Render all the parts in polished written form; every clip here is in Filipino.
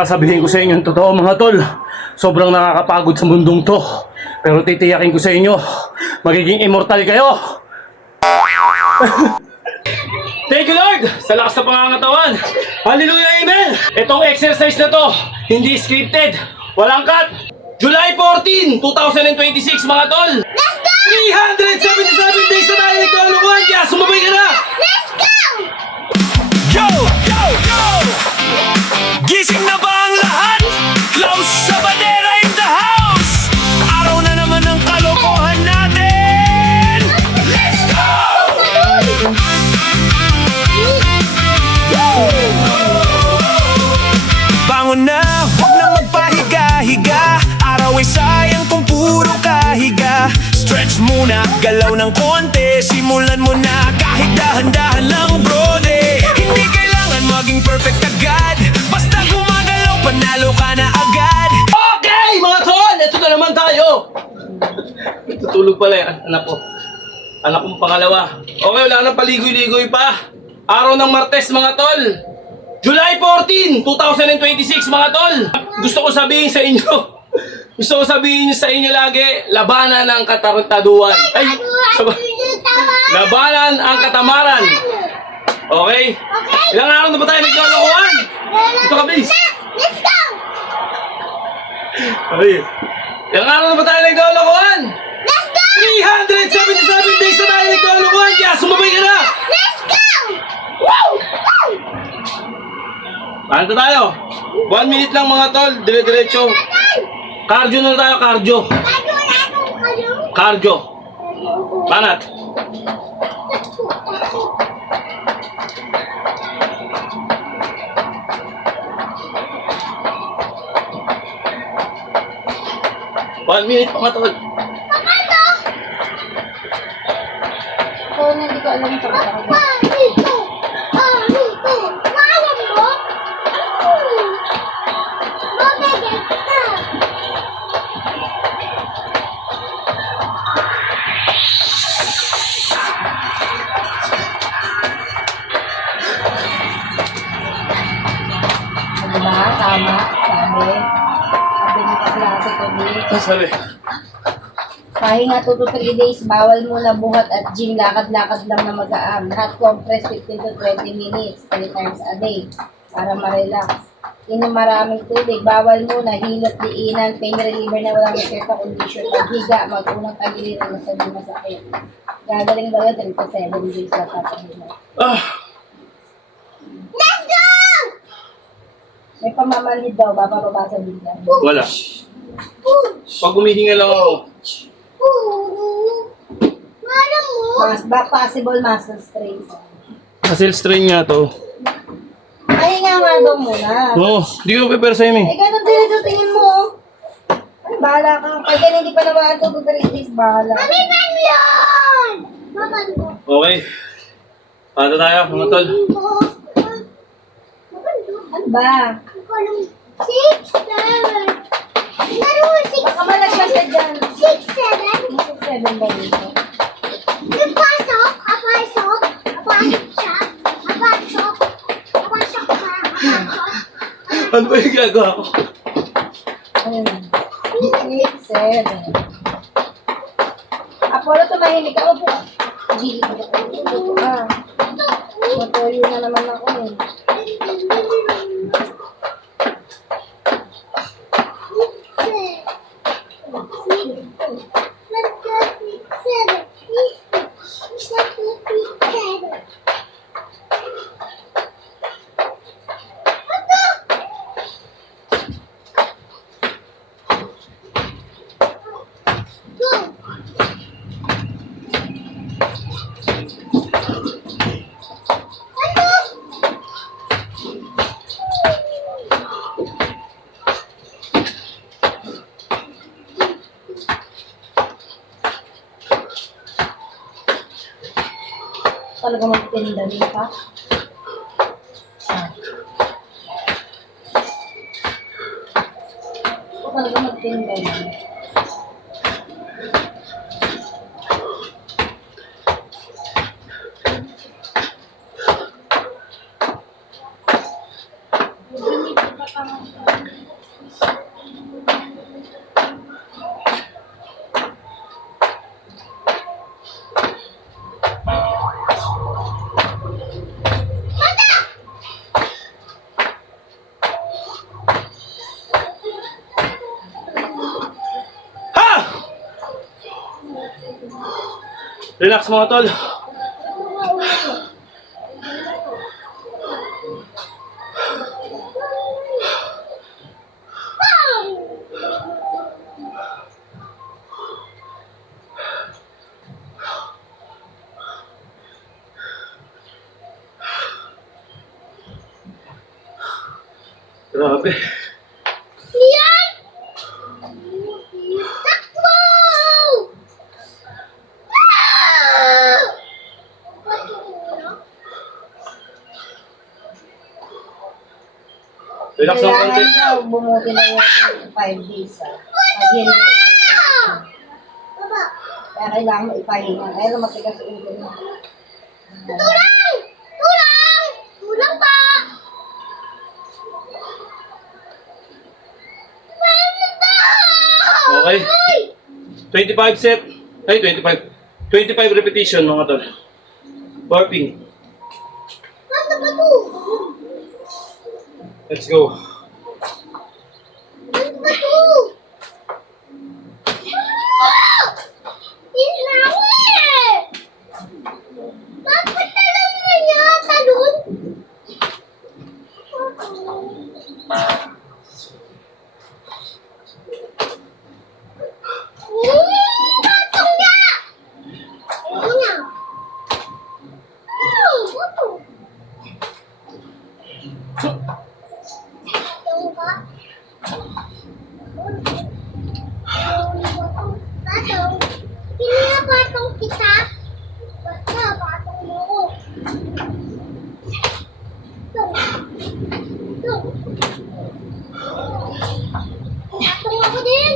Sasabihin ko sa inyo yung totoo mga tol. Sobrang nakakapagod sa mundong to. Pero titiyakin ko sa inyo, magiging immortal kayo. Thank you Lord sa lakas ng pangangatawan. Hallelujah, amen. Itong exercise na to, hindi scripted. Walang cut. July 14, 2026 mga tol. Let's go! 377 days na tayo nagkaluluhan. Kaya sumabay ka na. Let's go! Yo! Yo! Yo! Gising na ba ang lahat? Klaus sa bandera in the house! Araw na naman ang kalokohan natin! Let's go! Bangon na, huwag na magpahiga-higa. Araw ay sayang kung puro kahiga. Stretch muna, galaw ng konti. Simulan mo na kahit dahan-dahan lang, brode. Hindi kailangan maging perfect agad. Basta gumagalaw, panalo ka na agad. Okay mga tol, ito na naman tayo. Tutulog pala yan, anak ko. Anak kong pangalawa. Okay, wala nang paligoy-ligoy pa. Araw ng Martes mga tol. July 14, 2026 mga tol. Gusto ko sabihin sa inyo. Gusto ko sabihin sa inyo lagi, labanan ang katarantaduhan. Ay, labanan ang katamaran. Okay? Ilang araw na ba tayo naglolokohan? Ito ka, please. Let's go! Okay. Ilang araw na ba tayo naglolokohan? Let's go! 377 days na tayo naglolokohan. Kaya sumabay ka na. Let's go! Wow! Paano tayo? 1 minute lang mga tol, dire-diretso. Cardio na tayo, cardio. Cardio. Banat. One minute mga tol. So, hindi ko alam yung trabaho. Diba? Tama. Sabi ng kaklase ko dito. Sabi. Pahinga 2 to 3 days, bawal muna buhat at gym, lakad-lakad lang na mag-aam. Hot compress 15 to 20 minutes, 3 times a day, para ma-relax. Inom maraming tubig, bawal muna, hilot, diinan, pain reliever na walang reseta, condition, paghiga, mag-unang tagiliran na sa di masakit. Gagaling daw yun, 3 to 7 days na papahinga. Let's go! May pamamanhid daw, bababa sa bigyan. Wala. Pag humihinga lang ako. Possible muscle strain. Muscle strain nga to. Pahinga nga daw muna. Oo, di ko prepare sa'yo eh. Eh, ganun din ito, tingin mo. Ay, bahala ka. Pag yan hindi pa naman ito, 2 to 3 days, bahala. Kami Pamlon! Maman mo. Okay. Paano tayo mga tol? Ano ba? 6, 7. Laro 6, Baka malagyan siya dyan. 6, 7. 7 ba dito? Nagpasok, apasok, apasok siya, apasok, apasok ka, apasok. Ano ba yung ginagawa ko? Ayun. 6, 7. Apollo, tumahimik ka. Upo. Hindi. Upo ka. Matuloy na naman ako eh. Talaga magtinda din pa. Talaga magtinda din. Hindi pa Ha! Relax mga tol. Grabe. Yan! Takbo! Ah! Relax ng konti. Kailangan daw bumuti na yung 5 days. Pag hindi, Baba! kaya kailangan mo ipahinga. Kaya lang matigas sa ulo mo. Tulang! Tulang! Tulang pa! Okay. 25 set. Ay, 25. 25 repetition mga tol. Burping. Ano ba to? Let's go. Ano ba to? Ah! Inawit! Bakit talon mo niya? Talon? Batong niya! Ano niya? Bato. Batong ba? Batong. Hindi na batong kita. Basta batong mo ko. Batong. Batong. Batong ako din.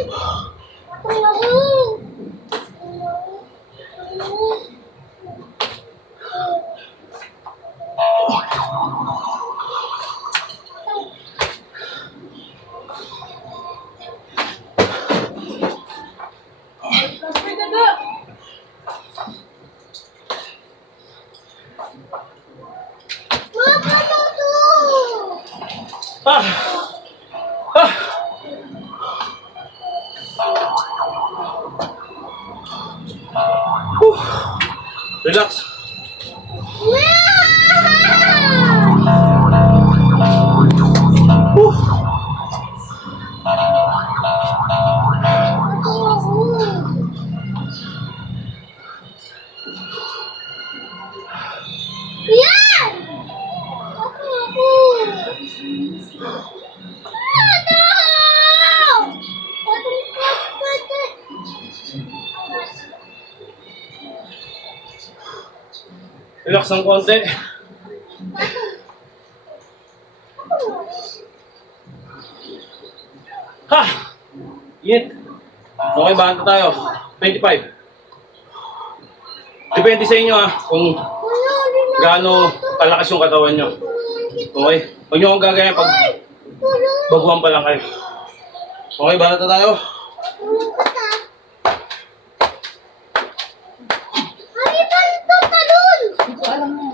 Batong ako. Mama, to. Ah! Ah! Whew. Relax. Whew. Yan! Ako! Ano? Relax ng konti. Ha! Init. Okay, banta tayo. 25. Depende sa inyo kung gaano kalakas yung katawan nyo. Okay? Huwag nyo akong gagawin pag baguhan pa lang kayo. Okay, banta tayo. Hindi ko alam na.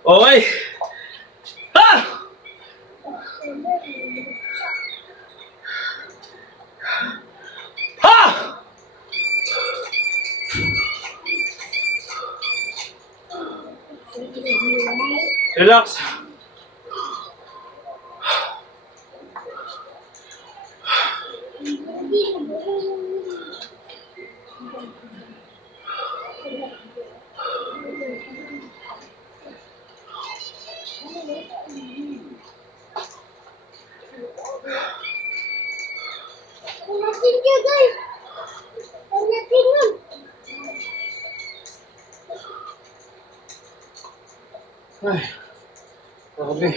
Okay. Ha! Ha! Relax. Ay, grabe.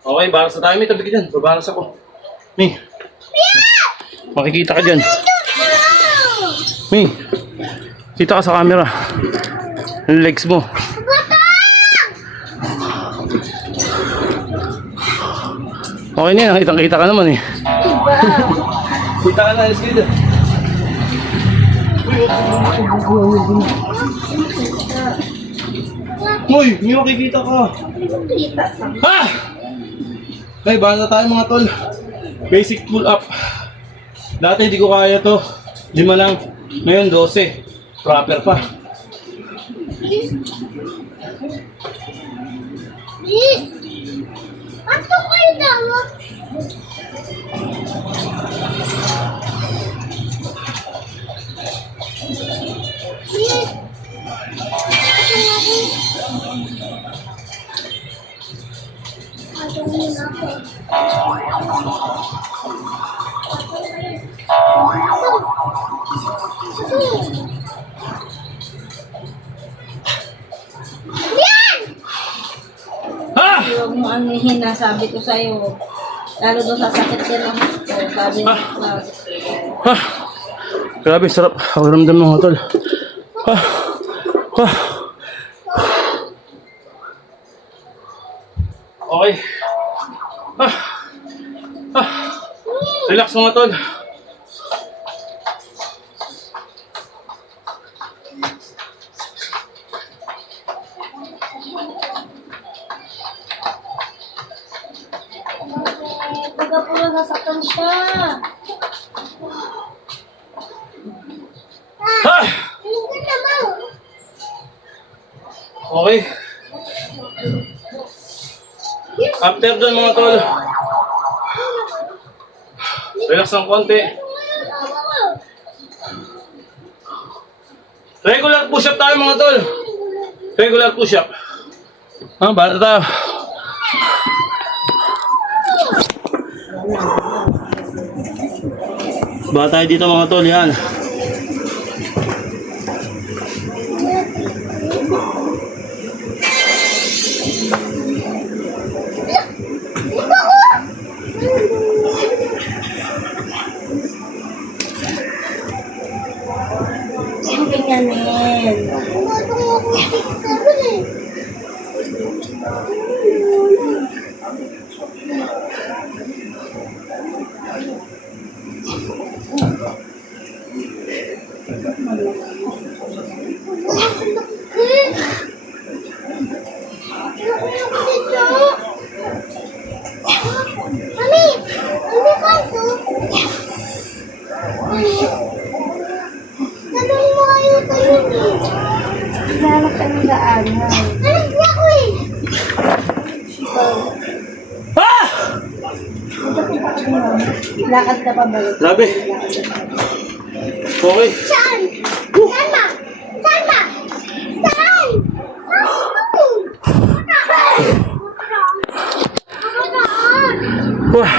Okay, balas na tayo. May tabi ka dyan. Babalas ako. May. Makikita ka dyan. May. Kita ka sa camera. Ang legs mo. Okay na yan. Kitang-kita ka naman eh. Kita ka na. Let's get it. Uy, may makikita ka. Ha! Okay, bahala tayo mga tol. Basic pull up. Dati hindi ko kaya to. 5 lang. Ngayon 12. Proper pa. Ato kayo daw. Ha! Huwag mo anihin na sabi ko sa'yo. Lalo doon sa sakit yan ang gusto. Sabi mo Ha! Grabe, sarap. Ang ramdam ng mga tol. Ha! Ha! Okay. Ha! Ha! Relax mga tol. Baga po na nasaktan siya. Ha! Hindi naman. Okay. After dun mga tol, relax ng konti. Regular push-up tayo mga tol. Regular push-up. Bata tayo. Bata tayo dito mga tol, yan. Ang ganyanin. Mami, hindi ka ito. Tanong mo kayo tayo eh. Hanap ka ng daanan. Alam niya ko eh. Ha! Lakad ka pa balik. Grabe. Okay. Saan? Saan ma? Saan ma? Saan? Wah.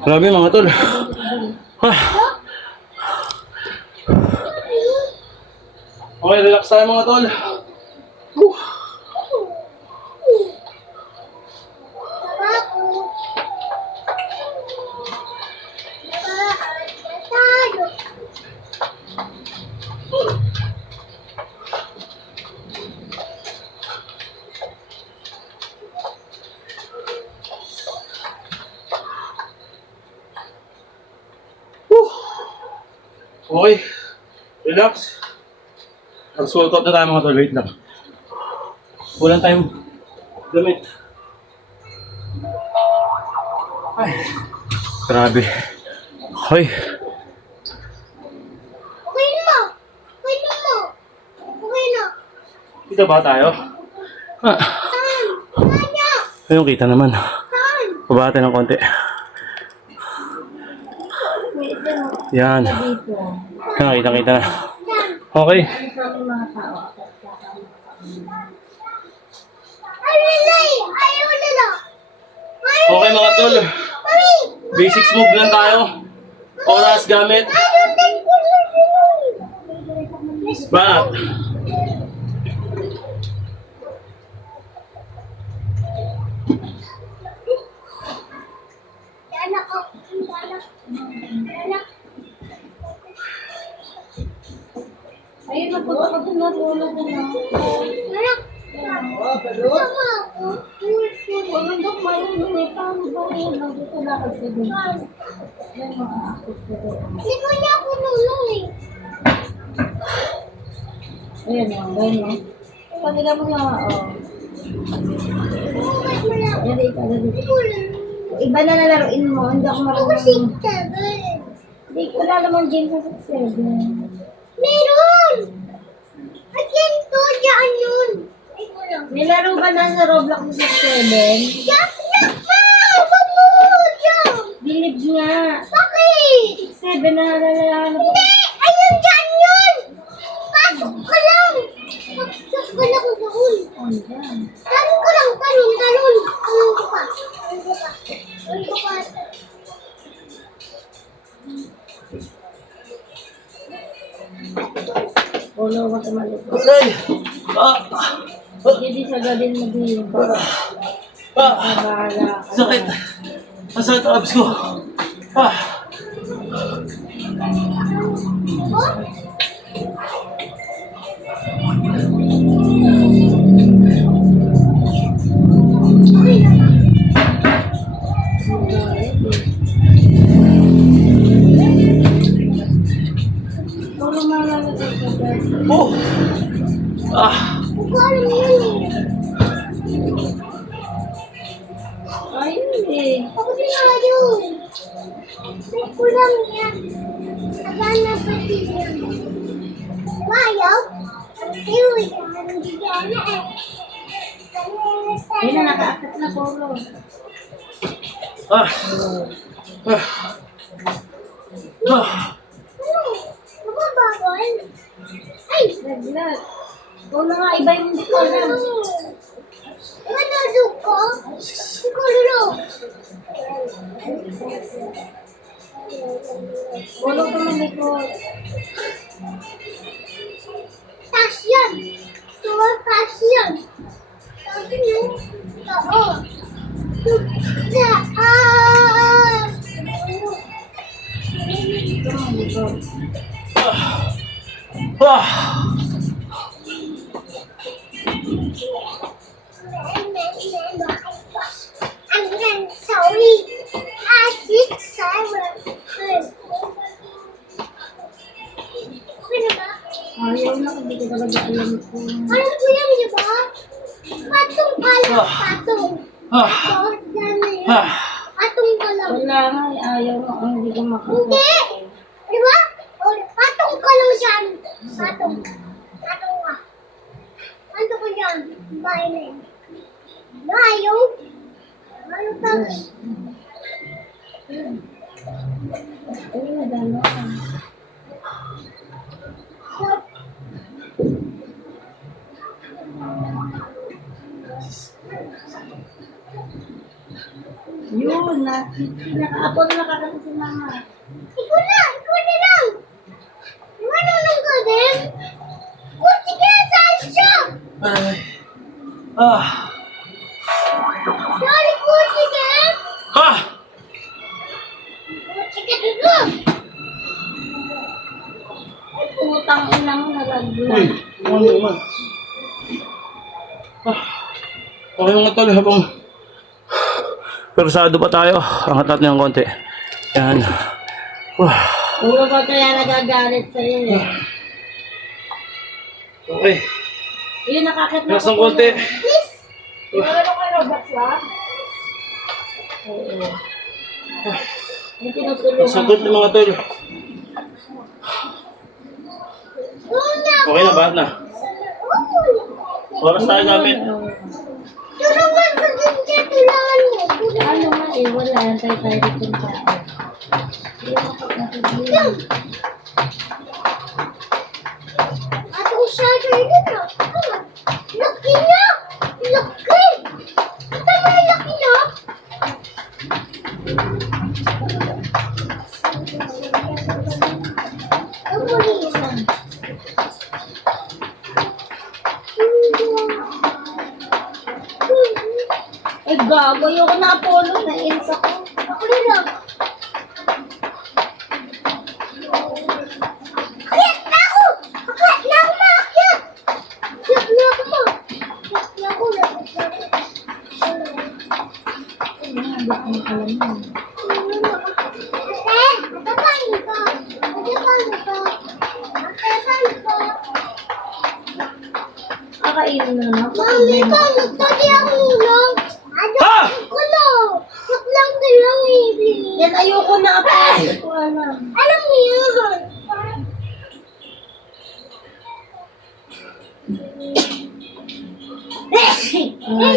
Grabe mga tol. Okay, relax tayo mga tol. Okay, relax. Mag-workout na tayo mga tol, wait lang. Walang tayong damit. Ay, grabe. Okay. Okay na. Okay na mo. Okay na. Kita ba tayo? Saan? Saan niya? Ayun, kita naman. Saan? Pababa tayo ng konti. Yan. Dito. Yan, kita-kita na. Okay. Ang mga tao. Ayaw na eh. Ayaw na lang. Okay mga tol. Mami! Basics move lang tayo. Oras gamit. Ayaw na ko na. Bakit? Anak ko. Anak. Anak. Ayun, napunta ka doon, natulog na. Anak. Sama ako. Bundok marunong eh. Paano ba yun? Nandito lakad ka doon. Yan, makakakot ka doon. Hindi ko niya ako nulong eh. Ayan o, ganyan o. Pagkita mo nga, o. Ayan, dito, dito. Iba na nalaruin mo, hindi ako Ako marunong. 6'7". Hindi, wala naman game sa 6'7". Meron! At yan to, dyan yun. Ay, wala. Nilaro ba na sa Roblox sa 6'7"? Yak, yak pa! Wag mo! Diyan! Bilib nga. Bakit? 6'7" na nalala ko. Hindi! Ayun, dyan yun! Pasok ka lang! Pasok ka lang doon. Ano yan? Talon ko lang, talon, talon. Talon ko pa. Talon ko pa. Talon ko pa. Polo mo sa maliit. Aray! Ah! Hindi sa gadin mo din. Ah! Bahala ka. Sakit! Ang sakit ang abs ko! Ah! Polo mo na Oh! Ah! Hindi ko alam yun eh. ayun eh. Ako din nga yun. May kulang yan. Agana pa yan. Mayaw? Ang siwi ka. Hindi ka na eh. Ayun na, nakaakit na polo. Ah! Ah! Ah! Ano? Mababawal? Ay! Naglag. Polo nga, iba yung hindi ko alam. Ano ko? Siguro. Polo ka malikot. Tas yan. Tuwa tas yan. Tapos yun. Oo. Daan. Ito malikot. Ah! I'm sorry. I think Simon. Ano ba? Ayaw na, hindi ko talaga alam ko. Alam ko yan, di ba? Patong pala. Patong. Ah! Bakit yan? Ah! Patong pala. Wala nga, ayaw mo, hindi ko makakot. Hindi! Di ba? O, patong ka lang dyan. Patong. Patong ka. Patong ko dyan. Bayan. Bayo? Ano ka? Ayun na, dalawa. Yun, naka-apon na kakasa si mama. Ikaw na lang. Marunong ka din? O, sige, saan siya? Aray! Ah! Sorry po, sige. Ah! O, sige, dito. Ay, putang ina mo, Uy! nalaglag. Ano naman? Ah! Okay mga tol, habang persado pa tayo. Angat natin ng konti. Yan. Puro ko kaya nagagalit sa'yo eh. Okay. Yun, nakakit na Relax ng konti. Please. Meron ko kayo Roblox ba? Oo. May tinutulungan. Sagot ng mga tol. Una. Okay na ba? Na? Oras tayo gamit. Tulungan ko din siya. Tulungan mo. Ano nga eh, wala. Antay tayo dito ng tao. Hindi ako pagkakagin. Atong siya dito. Laki na. Laki. Ito mo laki na. Ang muli. ayoko na Apollo. Nainis ako. Ako na lang. Akyat na ako! Akyat na ako, maakyat! Akyat na ako, ma. Akyat na ako, lapit na ako. Ate, atapang ko. Atapang ko. Atapang ko. Kakainin na naman. Mami ko, nagtali ako lang. Ha? Ko lang. Yak lang lang, Hailey. Yan, ayoko na Apollo. Ito na. Alam mo yun.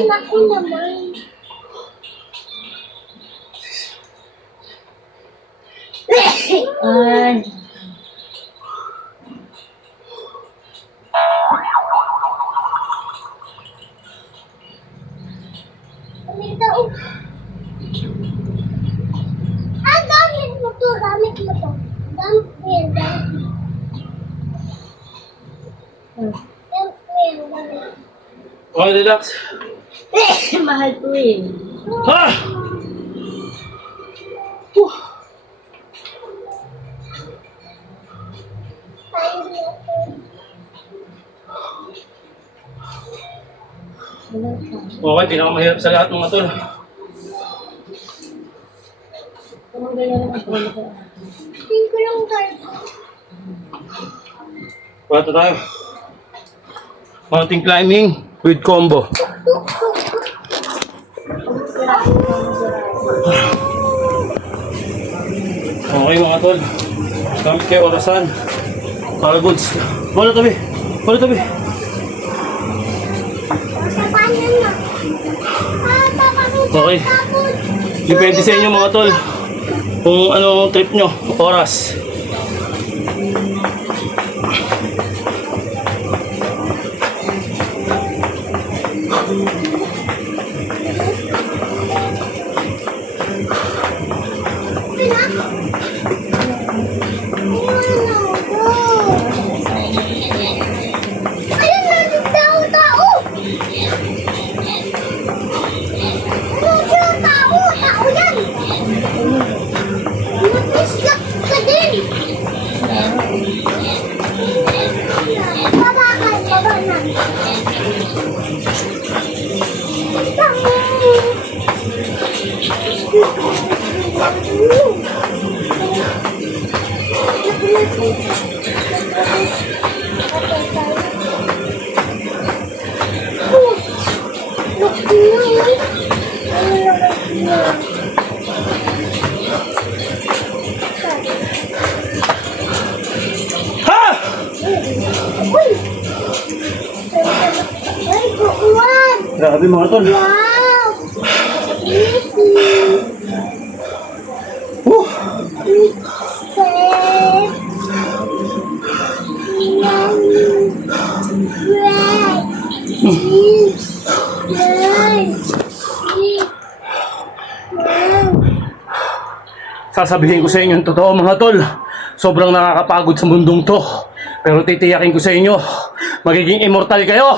Naku naman. Ay. Pamilita, gamit mo to, gamit mo to. Gamit mo yan, gamit mo. Gamit mo yan, gamit. Okay, relax. Mahal ko eh. Ha! Tayo na to. Okay, pinakamahirap sa lahat mga tol. Kung ganyan ang Apollo ko. Tingin ko lang tayo. Pato tayo. Mountain climbing with combo. Okay mga tol. Gamit kayo orasan. Para goods. Bola tabi. Bola tabi. Paano na? Okay. Depende sa inyo mga tol. Kung ano trip nyo. Oras. Ha! Ay, buuan! Grabe mga tol. Wow! Easy! Woo! Step! Right! Cheese! Right! Sasabihin ko sa inyo yung totoo mga tol. Sobrang nakakapagod sa mundong to. Pero titiyakin ko sa inyo, magiging immortal kayo.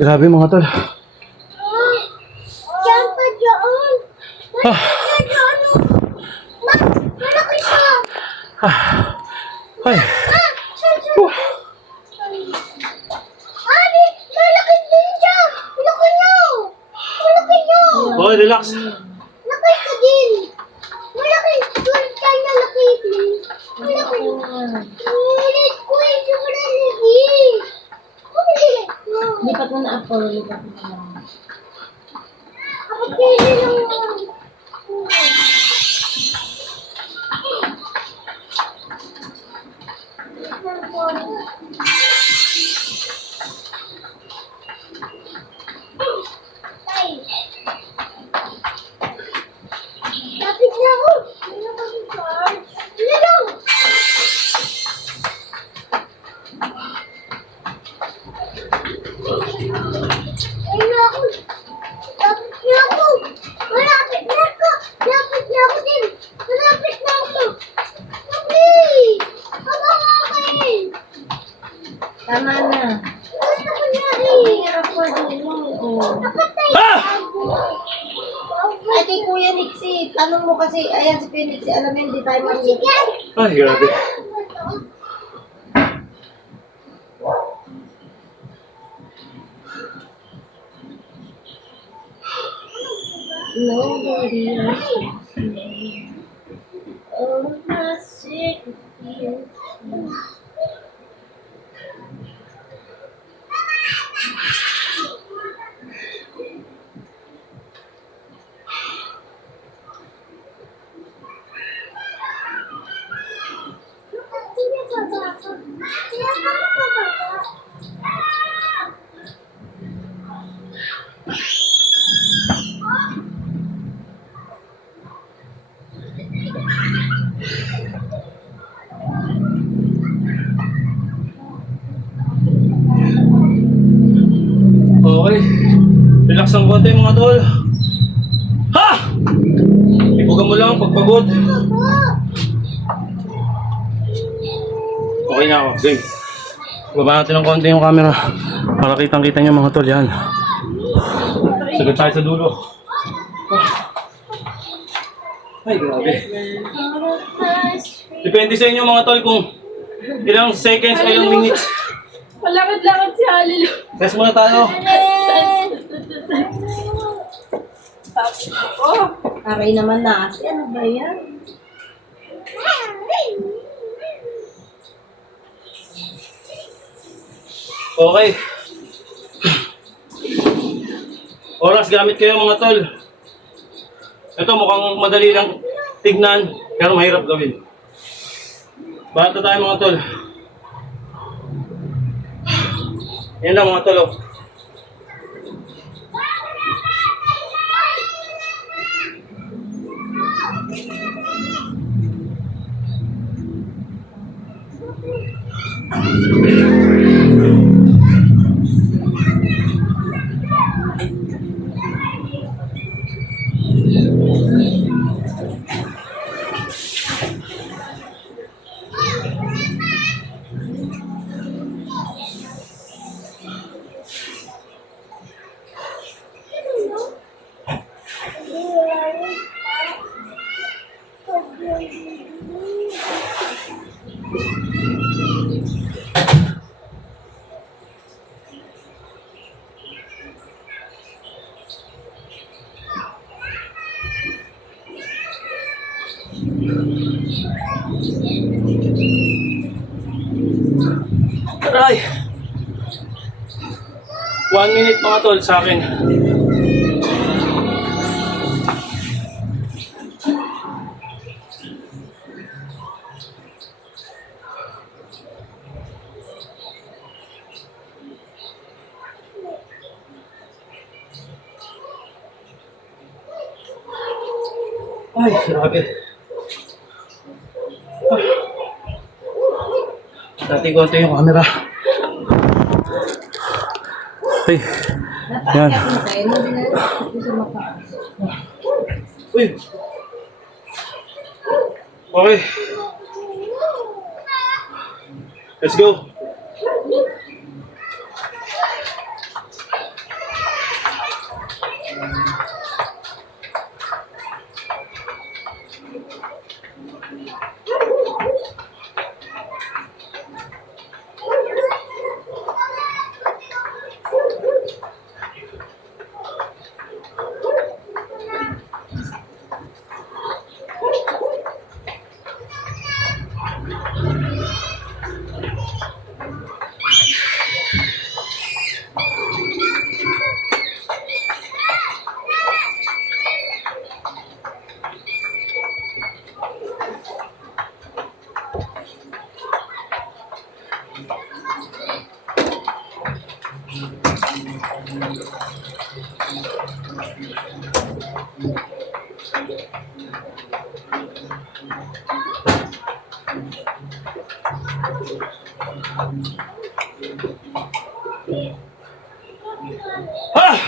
Grabe mga tol. Diyan pa dyan! Ah. Diyan dyan! Ma! Malaki siya! Ay, Ma! Diyan! Abi! Malaki din siya! Malaki niyo! Malaki niyo! okay, relax. Laki ka din! Malaki! Tulad tayo na laki din! Malaki! Ulit ko yung sobrang lagi! Ulit! Lipat mo na Apollo. Lipat mo na. Kapag pili lang naman. Tay. Lapit na ako. Ano na kami, Charles? Ano lang? Ayun na ako. Lapit na ako. Malapit na ako. Lapit na ako din. Malapit na ako. Please. Tama na. Gusto ko na rin. Ah! Ay, kay Kuya Nixie, tanong mo kasi, ayan si Kuya Nixie, alam mo hindi tayo marunong. Ay, grabe. Nobody else can see all my secret fears. Okay. Relax ang konti mga tol. Ha! Ibugan mo lang pagpagod. Okay na ako. Game. Baba natin ng konti yung camera para kitang-kita nyo mga tol. Yan. Sagad tayo sa dulo. Ay, grabe. Depende sa inyo mga tol kung ilang seconds o ilang minutes. Malakad-lakad si Halil. Rest muna tayo. Oh, Aray naman na kasi, ano ba yan? Okay. Oras gamit kayo mga tol. Ito mukhang madali lang tignan, pero mahirap gawin. Bata tayo mga tol. Yan lang mga tol. Oh. Aray! 1 minute mga tol sa akin. Ay, grabe. Dati konti yung camera. Ay, yan. Napakyakin tayo, hindi na gusto makaas. Uy. Okay. Let's go. Ah!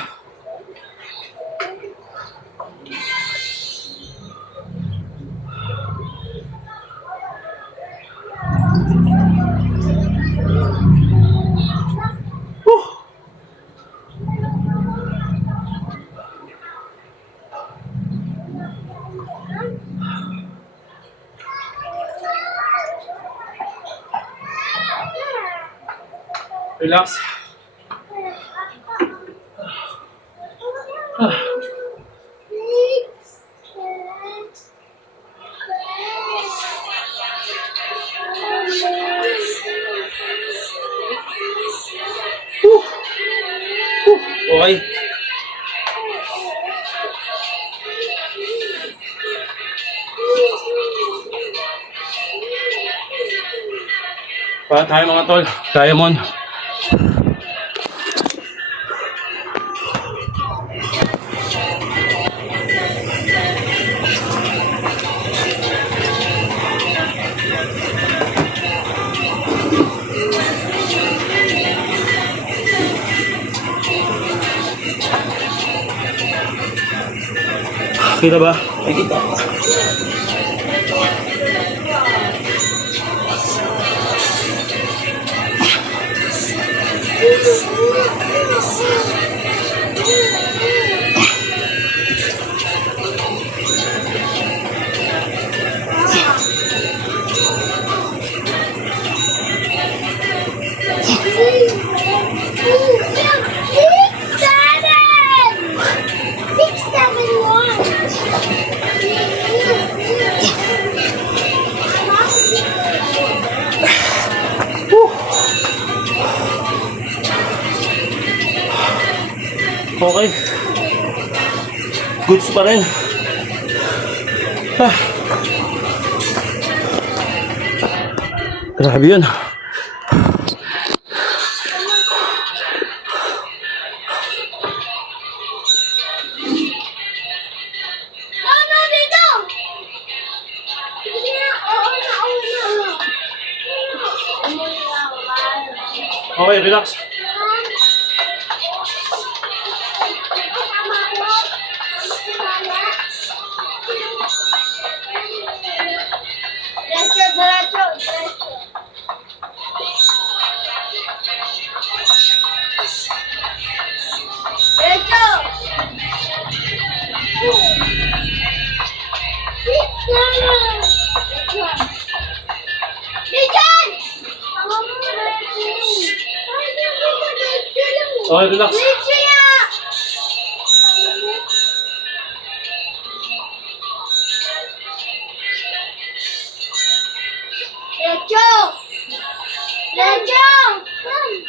relax. Okay. Para tayo mga tol. Diamond. Kita ba? Kita. Okay. Goods pa rin. Ah. Grabe yun. Ano dito? Okay, relax. Okay, relax.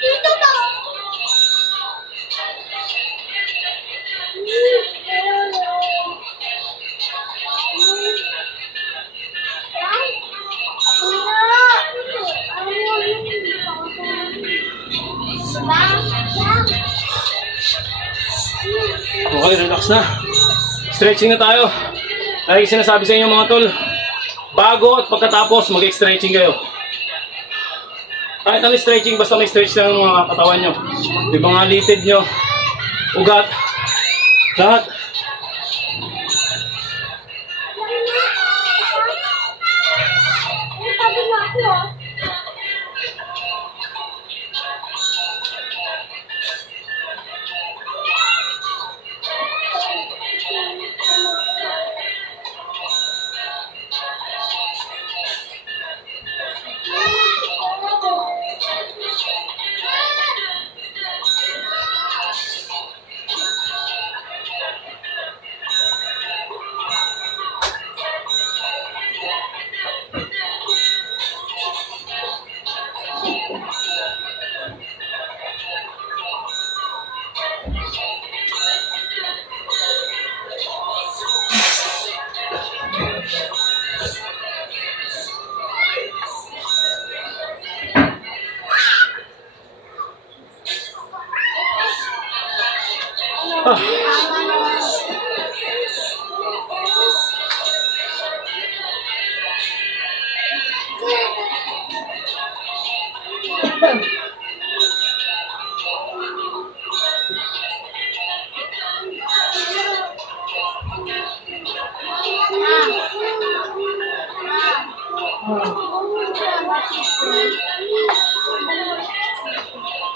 Dito ba? Okay, relax na. Stretching na tayo. Lagi sinasabi sa inyo mga tol, bago at pagkatapos mag-stretching kayo. Kahit ano stretching, basta may stretch lang ng mga katawan nyo. Yung mga litid nyo, ugat, lahat.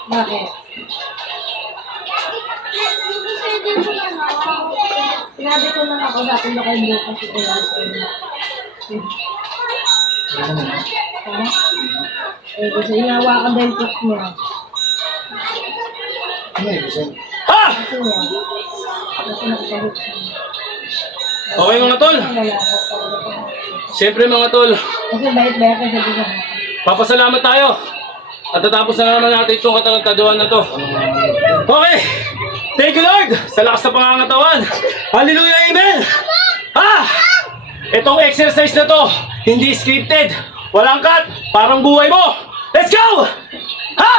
Bakit? Sinabi ko na ako sa atin na kayo bukas si Kuya sa inyo. Ha? Eh, kasi hinawakan din po niya. Ha! Kasi niya, kasi nagpalit siya. Okay mga tol. Malakot talaga. Siyempre mga tol, Kasi bait-bait ka sa bisa. papasalamat tayo. At tatapos na naman natin itong katarantaduhan na to. Okay! Thank you Lord! Sa lakas na pangangatawan. Hallelujah, amen! Ha! Itong exercise na to, hindi scripted. Walang cut, parang buhay mo. Let's go! Ha!